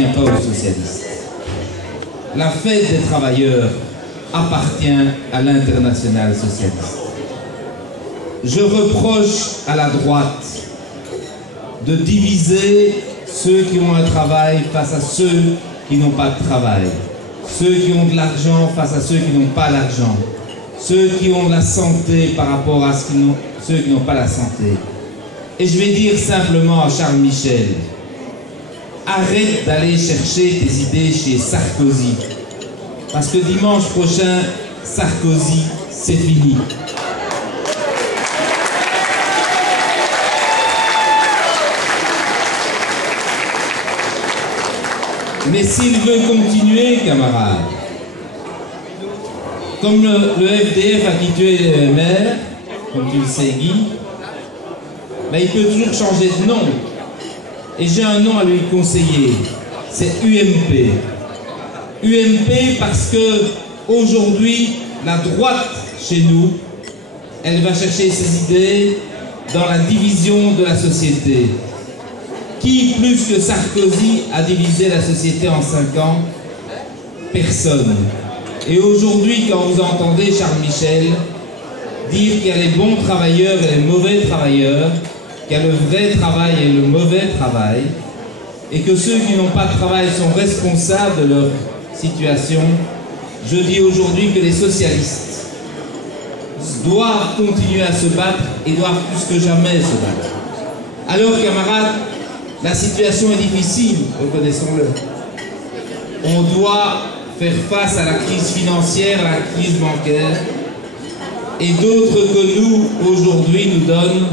n'appartient pas aux socialistes. La fête des travailleurs appartient à l'Internationale socialiste. Je reproche à la droite de diviser ceux qui ont un travail face à ceux qui n'ont pas de travail, ceux qui ont de l'argent face à ceux qui n'ont pas l'argent, ceux qui ont la santé par rapport à ceux qui n'ont pas la santé. Et je vais dire simplement à Charles Michel, arrête d'aller chercher tes idées chez Sarkozy, parce que dimanche prochain, Sarkozy, c'est fini. Mais s'il veut continuer, camarades, comme le FDF a quitté les maires, comme tu le sais Guy, ben il peut toujours changer de nom. Et j'ai un nom à lui conseiller, c'est UMP. UMP parce que aujourd'hui, la droite chez nous, elle va chercher ses idées dans la division de la société. Qui, plus que Sarkozy, a divisé la société en 5 ans? Personne. Et aujourd'hui, quand vous entendez Charles Michel dire qu'il y a les bons travailleurs et les mauvais travailleurs, qu'il y a le vrai travail et le mauvais travail, et que ceux qui n'ont pas de travail sont responsables de leur situation, je dis aujourd'hui que les socialistes doivent continuer à se battre et doivent plus que jamais se battre. Alors, camarades, la situation est difficile, reconnaissons-le. On doit faire face à la crise financière, à la crise bancaire, et d'autres que nous, aujourd'hui, nous donnent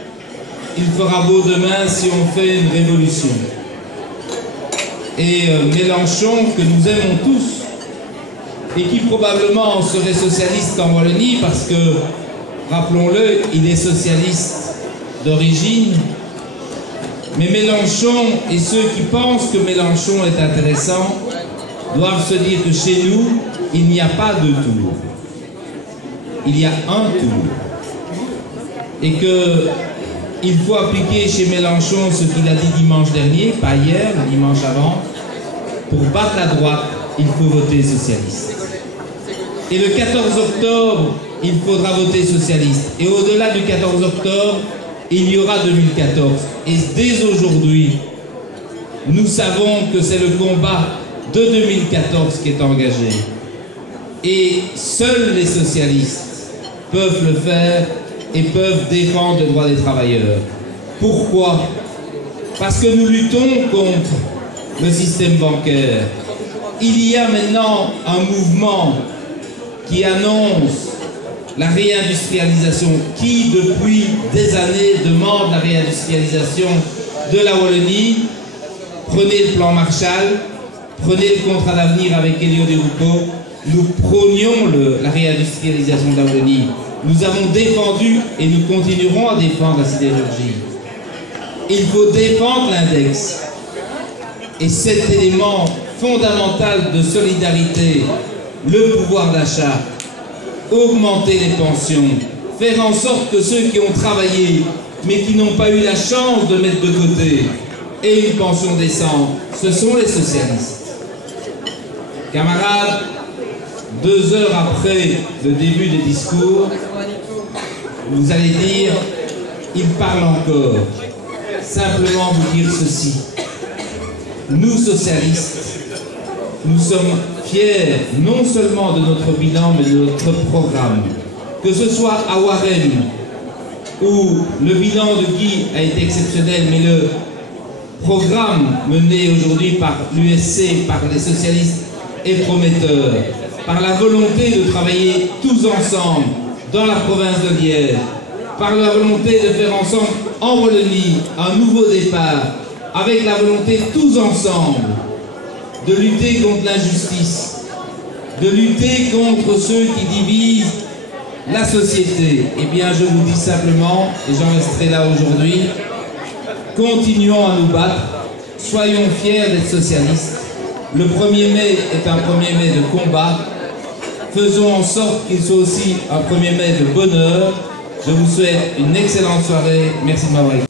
« il fera beau demain si on fait une révolution ». Et Mélenchon, que nous aimons tous, et qui probablement serait socialiste en Wallonie, parce que, rappelons-le, il est socialiste d'origine. Mais Mélenchon et ceux qui pensent que Mélenchon est intéressant doivent se dire que chez nous, il n'y a pas deux tours. Il y a un tour. Et qu'il faut appliquer chez Mélenchon ce qu'il a dit dimanche dernier, pas hier, le dimanche avant. Pour battre la droite, il faut voter socialiste. Et le 14 octobre, il faudra voter socialiste. Et au-delà du 14 octobre, il y aura 2014. Et dès aujourd'hui, nous savons que c'est le combat de 2014 qui est engagé. Et seuls les socialistes peuvent le faire et peuvent défendre les droits des travailleurs. Pourquoi? Parce que nous luttons contre le système bancaire. Il y a maintenant un mouvement qui annonce la réindustrialisation, qui depuis des années demande la réindustrialisation de la Wallonie. Prenez le plan Marshall, prenez le contrat d'avenir avec Elio De Rucco. Nous prônions la réindustrialisation de la Wallonie. Nous avons défendu et nous continuerons à défendre la sidérurgie. Il faut défendre l'index. Et cet élément fondamental de solidarité, le pouvoir d'achat, augmenter les pensions, faire en sorte que ceux qui ont travaillé mais qui n'ont pas eu la chance de mettre de côté aient une pension décente, ce sont les socialistes. Camarades, 2 heures après le début des discours, vous allez dire, il parle encore. Simplement vous dire ceci. Nous, socialistes, nous sommes fiers non seulement de notre bilan, mais de notre programme. Que ce soit à Warren, où le bilan de Guy a été exceptionnel, mais le programme mené aujourd'hui par l'USC, par les socialistes, est prometteur. Par la volonté de travailler tous ensemble dans la province de Liège, par la volonté de faire ensemble en Wallonie un nouveau départ, avec la volonté tous ensemble de lutter contre l'injustice, de lutter contre ceux qui divisent la société. Eh bien, je vous dis simplement, et j'en resterai là aujourd'hui, continuons à nous battre, soyons fiers d'être socialistes. Le 1er mai est un 1er mai de combat. Faisons en sorte qu'il soit aussi un 1er mai de bonheur. Je vous souhaite une excellente soirée. Merci de m'avoir écouté.